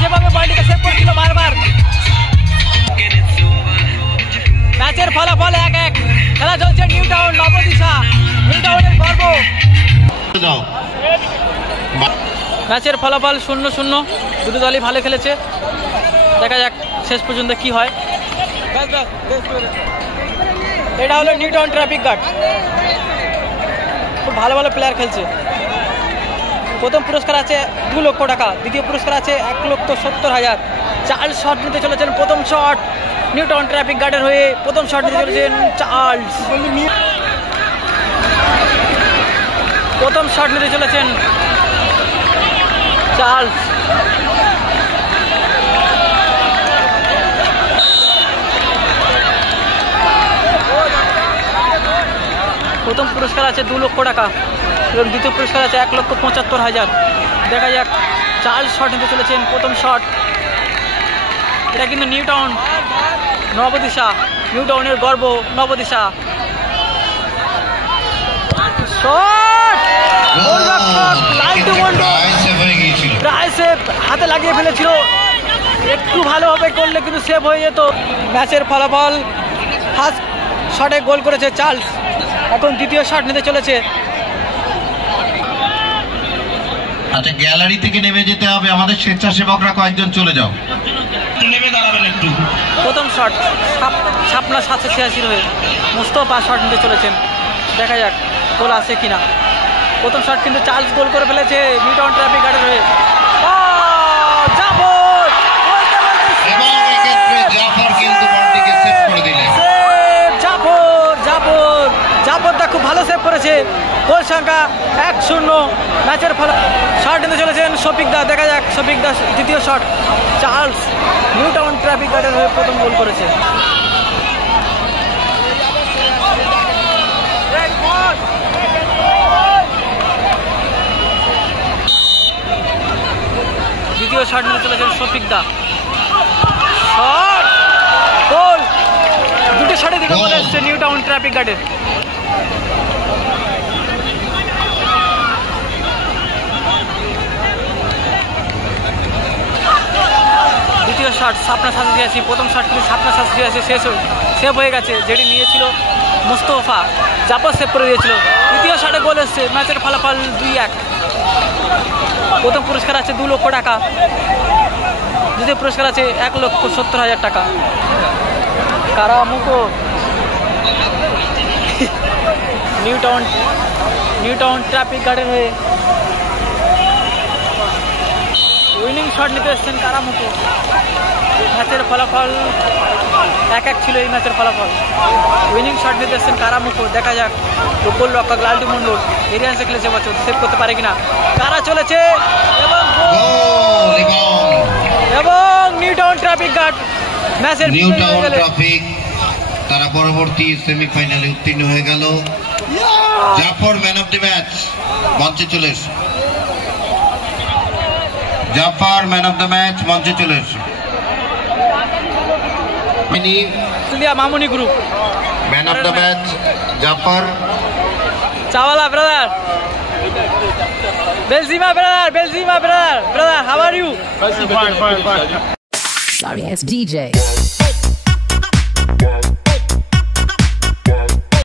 যেভাবে বলটিকে সেভ করছিল বারবার। ম্যাচের ফলাফল 1-1। খেলা চলছে নিউ টাউন নবদিশা, নিউ টাউনের গর্ব। ম্যাচের ফলাফল 0-0, দুটো দলই ভালো খেলেছে। দেখা যাক শেষ পর্যন্ত কি হয়। এটা হলো নিউ টাউন ট্রাফিক গার্ড, খুব ভালো ভালো প্লেয়ার খেলছে। প্রথম পুরস্কার আছে 2 লক্ষ টাকা, দ্বিতীয় পুরস্কার আছে 1,70,000। চার্লস শট নিতে চলেছেন, প্রথম শট নিউ টাউন ট্রাফিক গার্ডের হয়ে প্রথম শট নিতে চলেছেন চার্লস। প্রথম শট নিতে চলেছেন চার্লস। প্রথম পুরস্কার আছে 2 লক্ষ টাকা এবং দ্বিতীয় পুরস্কার আছে 1,75,000। দেখা যাক চার্লস শট নিতে চলেছেন, প্রথম শট। এটা কিন্তু নিউ টাউন নবদিশা, নিউ টাউনের গর্ব নবদিশা। শট প্রায় সেভ, হাতে লাগিয়ে ফেলেছিল, একটু ভালোভাবে করলে কিন্তু সেভ হয়ে যেত। ম্যাচের ফলাফল ফার্স্ট শটে গোল করেছে চার্লস, এখন দ্বিতীয় শট নিতে চলেছে। আচ্ছা, গ্যালারি থেকে নেমে যেতে হবে, আমাদের স্বেচ্ছাসেবকরা কয়েকজন চলে যাও, নেমে দাঁড়াবেন একটু। প্রথম শট শাপলা 786 হয়ে মুস্তফা শট নিতে চলেছেন, দেখা যাক গোল আসে কিনা। প্রথম শট কিন্তু চার্লস গোল করে ফেলেছে নিউ টাউন ট্রাফিক গার্ডের হয়ে। জাফরদা খুব ভালো সেভ করেছে, গোল সংখ্যা 1-0। ম্যাচের ফল শট নিতে চলেছেন শফিকদা, দেখা যাক শফিকদা দ্বিতীয় shot. Charles new Town traffic গার্ডের হয়ে প্রথম গোল করেছে। দ্বিতীয় শট নিতে চলেছেন শফিকদা, শট গোল। দুটো শটে দিকে গোল এসছে নিউ টাউন ট্রাফিক গার্ডের। দ্বিতীয় শট শাপলা 786, প্রথম শট কিন্তু শাপলা 786 সেভ হয়ে গেছে, যেটি নিয়েছিল মুস্তফা, জাফর সেভ করে দিয়েছিল। দ্বিতীয় শটে গোল এসছে, ম্যাচের ফলাফল 2-1। প্রথম পুরস্কার আছে 2 লক্ষ টাকা, দ্বিতীয় পুরস্কার আছে 1,70,000 টাকা। কারামুকো নিউ টাউন ট্রাফিক গার্ডের হয়ে উইনিং শট নিতে এসছেন কারামুকো। ম্যাচের ফলাফল 1-1 ছিল এই ম্যাচের ফলাফল। উইনিং শট নিতে এসছেন কারামুকো, দেখা যাক গোল রক্ষক লালটু মন্ডল এরিয়ান্সে খেলেছে বছর, সেভ করতে পারে কিনা। কারা চলেছে এবং নিউ টাউন ট্রাফিক গার্ড ম্যাচের নিউ টাউন ট্রাফিক তারা পরবর্তী সেমিফাইনালে উত্তীর্ণ হয়ে গেল। Zafar man of the match মঞ্চে চলে এসে, Zafar man of the match মঞ্চে চলে এসে। Mamuni group man of the match Zafar Chaiwala brother, Benzema brother, how are you? Sorry, it's DJ.